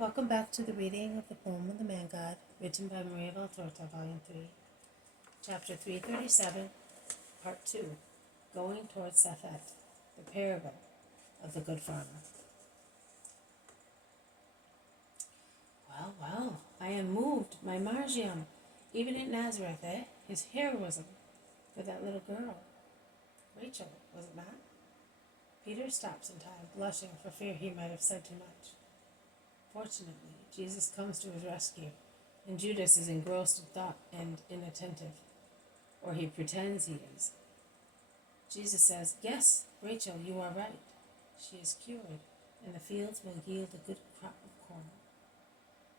Welcome back to the reading of the poem of the Man God, written by Maria Valtorta, Volume 3, Chapter 337, Part 2, Going Towards Saphet, the Parable of the Good Farmer. Well, I am moved, my Margiam, even at Nazareth, his heroism for that little girl. Rachel, was it not? Peter stops in time, blushing for fear he might have said too much. Fortunately, Jesus comes to his rescue, and Judas is engrossed in thought and inattentive, or he pretends he is. Jesus says, "Yes, Rachel, you are right. She is cured, and the fields will yield a good crop of corn."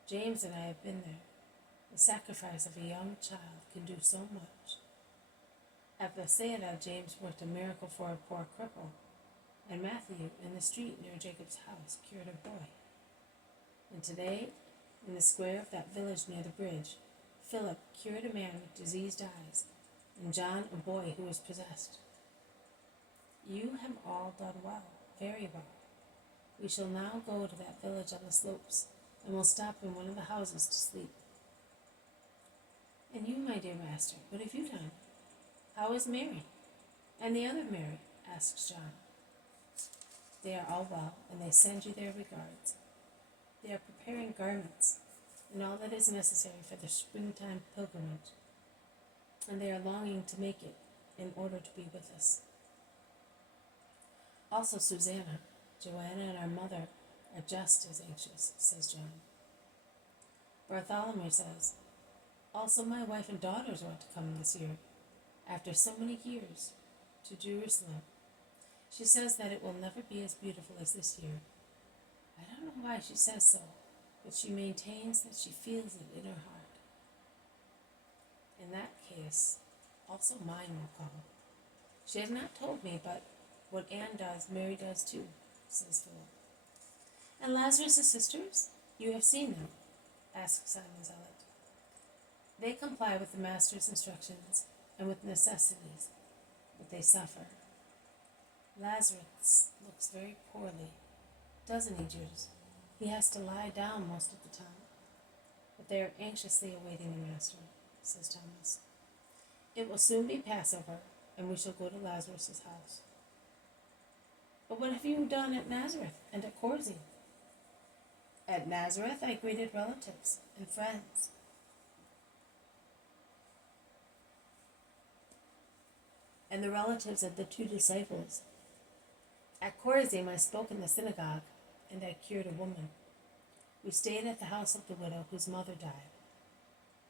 James and I have been there. The sacrifice of a young child can do so much. At Bethsaida, James worked a miracle for a poor cripple, and Matthew, in the street near Jacob's house, cured a boy. And today, in the square of that village near the bridge, Philip cured a man with diseased eyes, and John a boy who was possessed. You have all done well, very well. We shall now go to that village on the slopes, and will stop in one of the houses to sleep. And you, my dear master, what have you done? How is Mary? And the other Mary? Asked John. They are all well, and they send you their regards. They are preparing garments and all that is necessary for the springtime pilgrimage, and they are longing to make it in order to be with us. Also Susanna, Joanna, and our mother are just as anxious, says John. Bartholomew says, also my wife and daughters want to come this year, after so many years, to Jerusalem. She says that it will never be as beautiful as this year. I don't know why she says so, but she maintains that she feels it in her heart. In that case, also mine will come. She has not told me, but what Anne does, Mary does too, says Philip. And Lazarus' sisters? You have seen them? Asks Simon Zealot. They comply with the Master's instructions and with necessities, but they suffer. Lazarus looks very poorly, doesn't he, Judas? He has to lie down most of the time. But they are anxiously awaiting the Master, says Thomas. It will soon be Passover, and we shall go to Lazarus' house. But what have you done at Nazareth and at Chorazin? At Nazareth I greeted relatives and friends. And the relatives of the 2 disciples. At Chorazin I spoke in the synagogue, and I cured a woman. We stayed at the house of the widow whose mother died.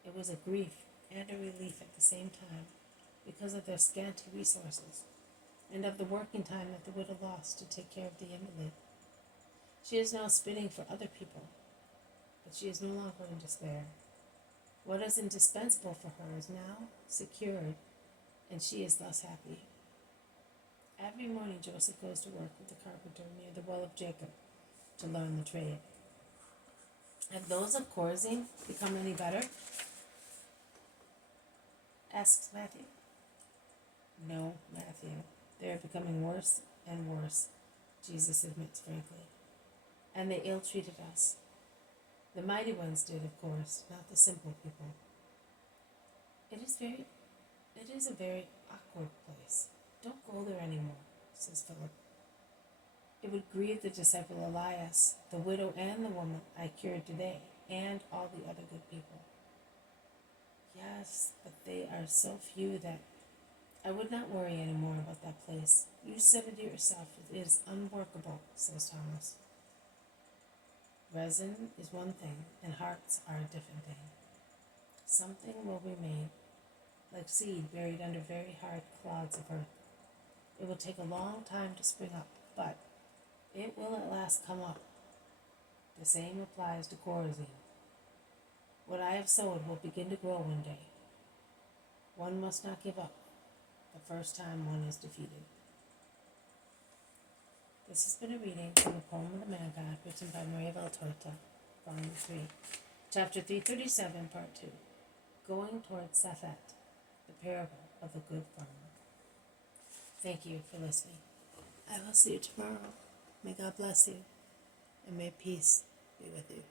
It was a grief and a relief at the same time, because of their scanty resources, and of the working time that the widow lost to take care of the invalid. She is now spinning for other people, but she is no longer in despair. What is indispensable for her is now secured, and she is thus happy. Every morning Joseph goes to work with the carpenter near the well of Jacob to learn the trade. Have those of Chorazin become any better? Asks Matthew. No, Matthew, they are becoming worse and worse, Jesus admits frankly. And they ill-treated us. The mighty ones did, of course, not the simple people. It is a very awkward place. Don't go there anymore, says Philip. It would grieve the disciple Elias, the widow and the woman I cured today, and all the other good people. Yes, but they are so few that I would not worry any more about that place. You said it yourself, it is unworkable, says Thomas. Resin is one thing, and hearts are a different thing. Something will remain, like seed buried under very hard clods of earth. It will take a long time to spring up, but it will at last come up. The same applies to Chorazin. What I have sowed will begin to grow one day. One must not give up the first time one is defeated. This has been a reading from the poem of the Man God, written by Maria Valtorta, Volume 3, Chapter 337, Part 2, Going Towards Saphet, the Parable of the Good Farmer. Thank you for listening. I will see you tomorrow. May God bless you, and may peace be with you.